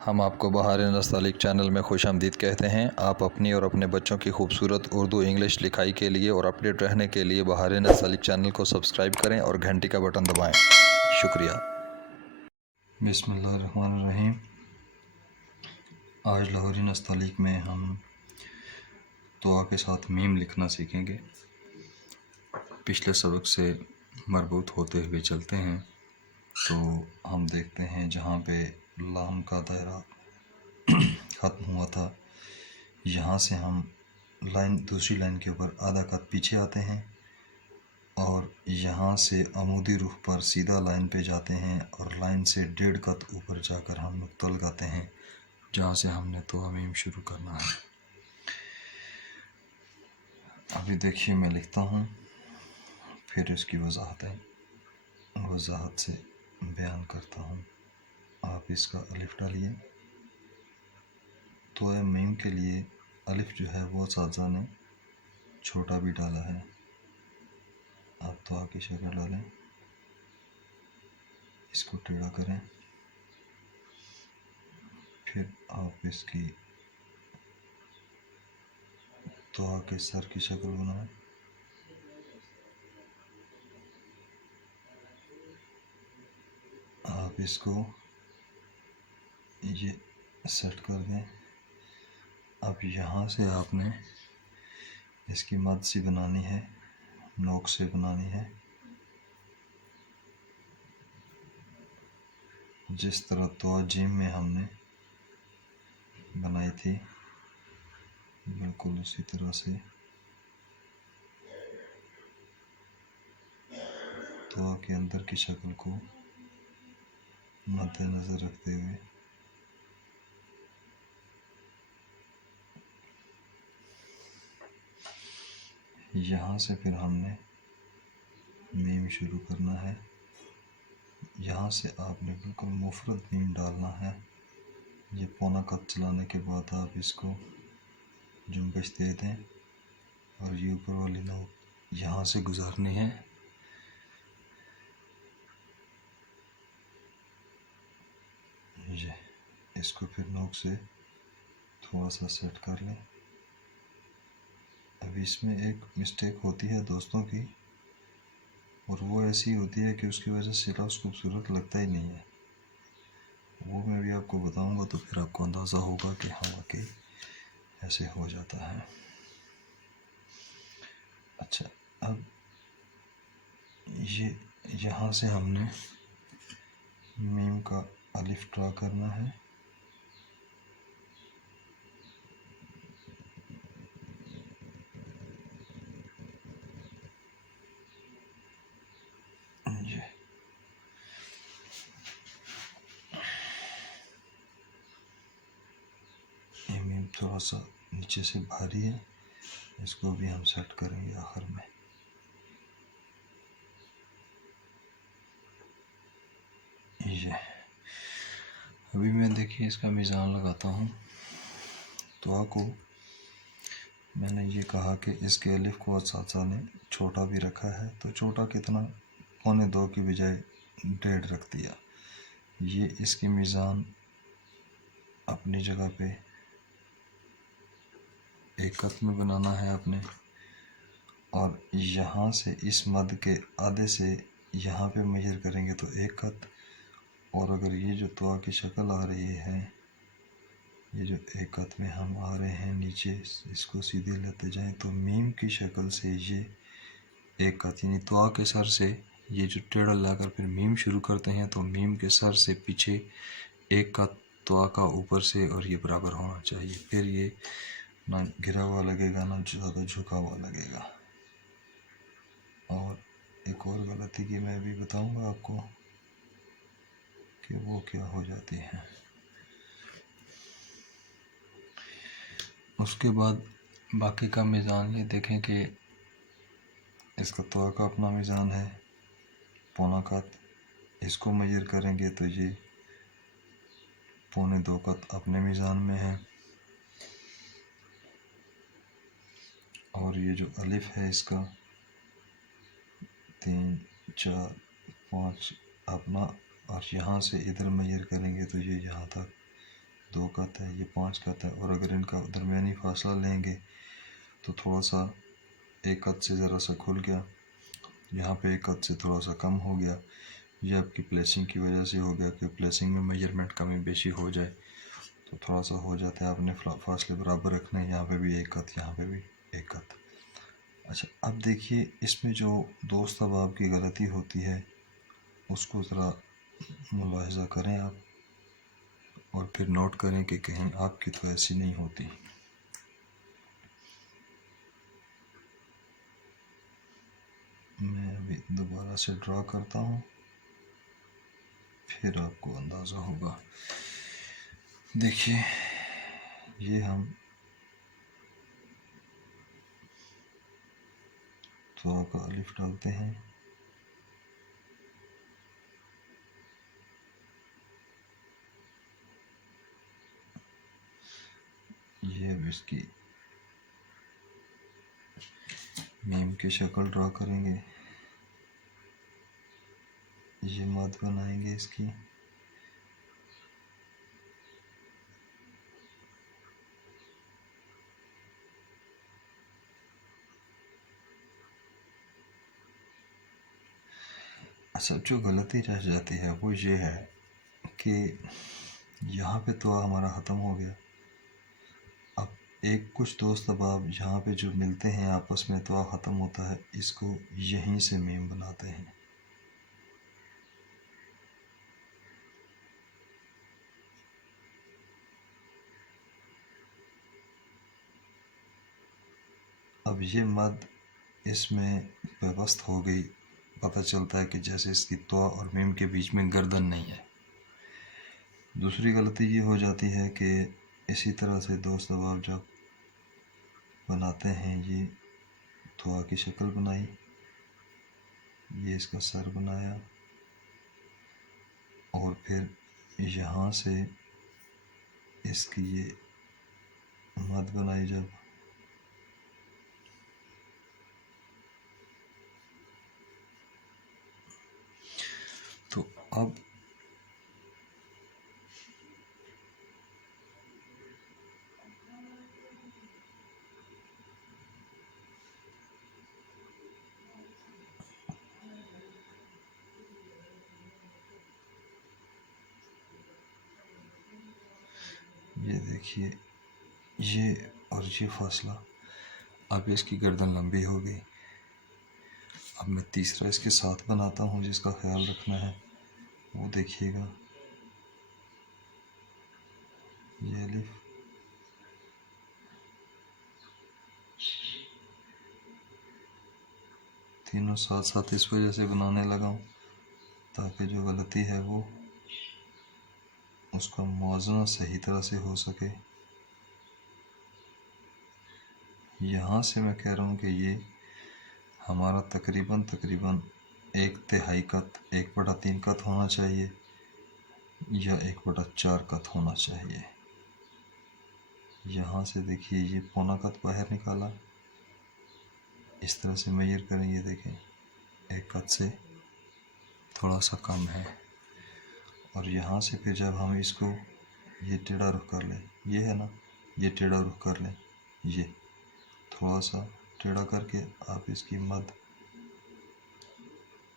हम आपको बहार नस्तालिक चैनल में खुशामदीद कहते हैं। आप अपनी और अपने बच्चों की खूबसूरत उर्दू इंग्लिश लिखाई के लिए और अपडेट रहने के लिए बहार नस्तालिक चैनल को सब्सक्राइब करें और घंटी का बटन दबाएं। शुक्रिया। बिस्मिल्लाहिर्रहमानिर्रहीम। आज लाहौरी नस्तालिक में हम दुआ के साथ मीम लिखना सीखेंगे। पिछले सबक से मरबूत होते हुए चलते हैं तो हम देखते हैं जहाँ पे लाम का दायरा ख़त्म हुआ था, यहाँ से हम दूसरी लाइन के ऊपर आधा कद पीछे आते हैं और यहाँ से अमूदी रुख पर सीधा लाइन पे जाते हैं और लाइन से 1.5 कद ऊपर जाकर हम नुक्ता लगाते हैं जहाँ से हमने तो मीम शुरू करना है। अभी देखिए मैं लिखता हूँ, फिर इसकी वजाहत से बयान करता हूँ। आप इसका अलिफ डालिए। तो मीम के लिए अलिफ जो है वो साजा ने छोटा भी डाला है। आप तो की शक्ल डालें, इसको टेढ़ा करें, फिर आप इसकी तो के सर की शक्ल बनाएं। आप इसको ये सेट कर दें। अब यहाँ से आपने इसकी मद सी बनानी है, नोक से बनानी है। जिस तरह तो जिम में हमने बनाई थी, बिल्कुल उसी तरह से तो के अंदर की शक्ल को मद्देनज़र रखते हुए यहाँ से फिर हमने मीम शुरू करना है। यहाँ से आपने बिल्कुल मुफरत मीम डालना है। ये पौना कद चलाने के बाद आप इसको जुम्बिश दे दें और ये ऊपर वाली नोक यहाँ से गुजारनी है। ये इसको फिर नोक से थोड़ा सा सेट कर लें। अब इसमें एक मिस्टेक होती है दोस्तों की, और वो ऐसी होती है कि उसकी वजह से लफ्ज़ खूबसूरत लगता ही नहीं है। वो मैं भी आपको बताऊंगा तो फिर आपको अंदाज़ा होगा कि हाँ वाकई ऐसे हो जाता है। अच्छा, अब ये यहाँ से हमने मीम का अलिफ ड्रा करना है। ये मीम थोड़ा सा नीचे से भारी है, इसको भी हम सेट करेंगे आखिर में। ये अभी मैं देखिए इसका मीज़ान लगाता हूँ। तो को मैंने ये कहा कि इसके अलिफ को सासा ने छोटा भी रखा है, तो छोटा कितना, 1.25 की बजाय 1.5 रख दिया। ये इसकी मीज़ान अपनी जगह पे 1 कद में बनाना है आपने, और यहाँ से इस मद के आधे से यहाँ पे मेजर करेंगे तो 1 कद। और अगर ये जो दुआ की शक्ल आ रही है, ये जो 1 कद में हम आ रहे हैं नीचे, इसको सीधे लेते जाएं तो मीम की शक्ल से ये 1 कद, यानी दुआ के सर से ये जो टेढ़ा लाकर फिर मीम शुरू करते हैं तो मीम के सर से पीछे 1 कद दुआ का ऊपर से, और ये बराबर होना चाहिए। फिर ये ना गिरा हुआ लगेगा ना ज़्यादा झुका हुआ लगेगा। और एक और गलती की मैं भी बताऊंगा आपको कि वो क्या हो जाती है। उसके बाद बाकी का मीज़ान ये देखें कि इसका दुआ का अपना मीज़ान है 1.25 कद, इसको मेजर करेंगे तो ये 1.25 कद अपने मीज़ान में है। और ये जो अलिफ है इसका 3, 4, 5 अपना, और यहाँ से इधर मेजर करेंगे तो ये यहाँ तक 2 कत है, ये 5 कत है। और अगर इनका दरमियानी फासला लेंगे तो थोड़ा सा 1 कत से ज़रा सा खुल गया, यहाँ पे 1 कत से थोड़ा सा कम हो गया। ये आपकी प्लेसिंग की वजह से हो गया कि प्लेसिंग में मेजरमेंट कमी बेशी हो जाए तो थोड़ा सा हो जाता है। आपने फासले बराबर रखने, यहाँ पे भी 1 कत, यहाँ पे भी 1 कत। अच्छा, अब देखिए इसमें जो दोस्त अहबाब की गलती होती है उसको ज़रा मुलाहिज़ा करें आप, और फिर नोट करें कि कहीं आपकी तो ऐसी नहीं होती। मैं अभी दोबारा से ड्रा करता हूँ, फिर आपको अंदाज़ा होगा। देखिए ये हम तो का अलिफ डालते हैं, ये अब इसकी मीम की शक्ल ड्रा करेंगे, ये मद बनाएंगे इसकी, अच्छा जो गलती रह जाती है वो ये है कि यहाँ पे तो हमारा ख़त्म हो गया। अब एक कुछ दोस्त अहबाब यहाँ पे जो मिलते हैं आपस में तो ख़त्म होता है, इसको यहीं से मीम बनाते हैं। अब ये मद इसमें व्यवस्थ हो गई, पता चलता है कि जैसे इसकी तो और मीम के बीच में गर्दन नहीं है। दूसरी गलती ये हो जाती है कि इसी तरह से दोस्त अहबाब जब बनाते हैं, ये तो की शक्ल बनाई, ये इसका सर बनाया, और फिर यहाँ से इसकी ये मद बनाई जब, तो अब ये देखिए ये और ये फासला, अब इसकी गर्दन लंबी हो गई। अब मैं तीसरा इसके साथ बनाता हूँ जिसका ख्याल रखना है, वो देखिएगा, ये अलिफ, तीनों साथ साथ इस वजह से बनाने लगा हूँ ताकि जो गलती है वो उसका मुआवजा सही तरह से हो सके। यहाँ से मैं कह रहा हूँ कि ये हमारा तकरीबन 1/3 कत, 1/3 कत होना चाहिए या 1/4 कत होना चाहिए। यहाँ से देखिए ये पौना कत बाहर निकाला, इस तरह से मेजर करेंगे, देखें 1 कत से थोड़ा सा कम है। और यहाँ से फिर जब हम इसको ये टेढ़ा रुख कर लें, ये है ना, ये टेढ़ा रुख कर लें, ये थोड़ा सा टेढ़ा करके आप इसकी मद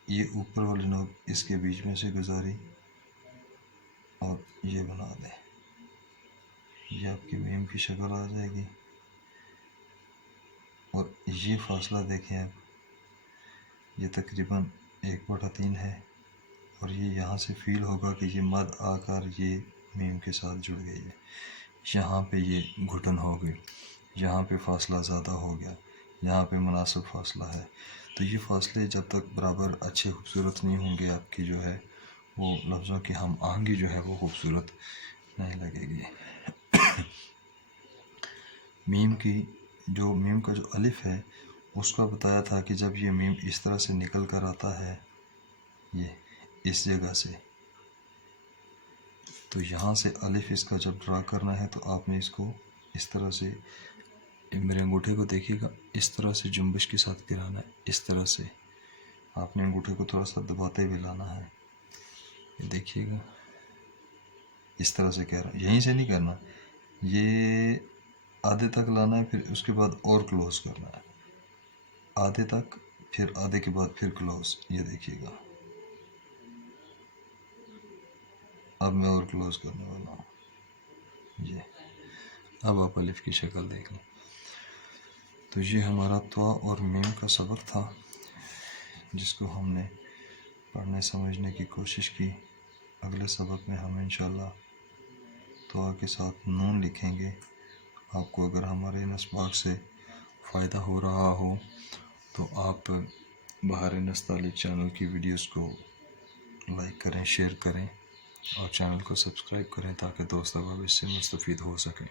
ये ऊपर वाली नोक इसके बीच में से गुजारी और ये बना दें, ये आपकी मीम की शक्ल आ जाएगी। और ये फासला देखें आप, ये तकरीबन 1/3 है, और ये यहाँ से फील होगा कि ये मद आकर ये मीम के साथ जुड़ गई है। यहाँ पे ये घुटन हो गई, यहाँ पे फासला ज़्यादा हो गया, यहाँ पे मुनासिब फासला है। तो ये फासले जब तक बराबर अच्छे खूबसूरत नहीं होंगे, आपकी जो है वो लफ्ज़ों की हम आहंगी जो है वो खूबसूरत नहीं लगेगी। मीम का जो अलिफ है उसका बताया था कि जब ये मीम इस तरह से निकल कर आता है, ये इस जगह से, तो यहाँ से अलिफ इसका जब ड्रा करना है तो आपने इसको इस तरह से, मेरे अंगूठे को देखिएगा, इस तरह से जुम्बिश के साथ गिराना है। इस तरह से आपने अंगूठे को थोड़ा सा दबाते हुए लाना है, ये देखिएगा, इस तरह से कह रहा हूँ, यहीं से नहीं करना, ये आधे तक लाना है, फिर उसके बाद और क्लोज करना है, आधे तक, फिर आधे के बाद फिर क्लोज। ये देखिएगा, अब मैं और क्लोज करने वाला हूँ। ये अब आप अलिफ की शक्ल देख लें। तो ये हमारा त्वा और मीम का सबक था, जिसको हमने पढ़ने समझने की कोशिश की। अगले सबक में हम इंशाल्लाह त्वा के साथ नून लिखेंगे। आपको अगर हमारे इन असबाक से फ़ायदा हो रहा हो तो आप बहार नस्ताली चैनल की वीडियोस को लाइक करें, शेयर करें और चैनल को सब्सक्राइब करें, ताकि दोस्त अहबाब इससे मुस्तफ़ीद हो सकें।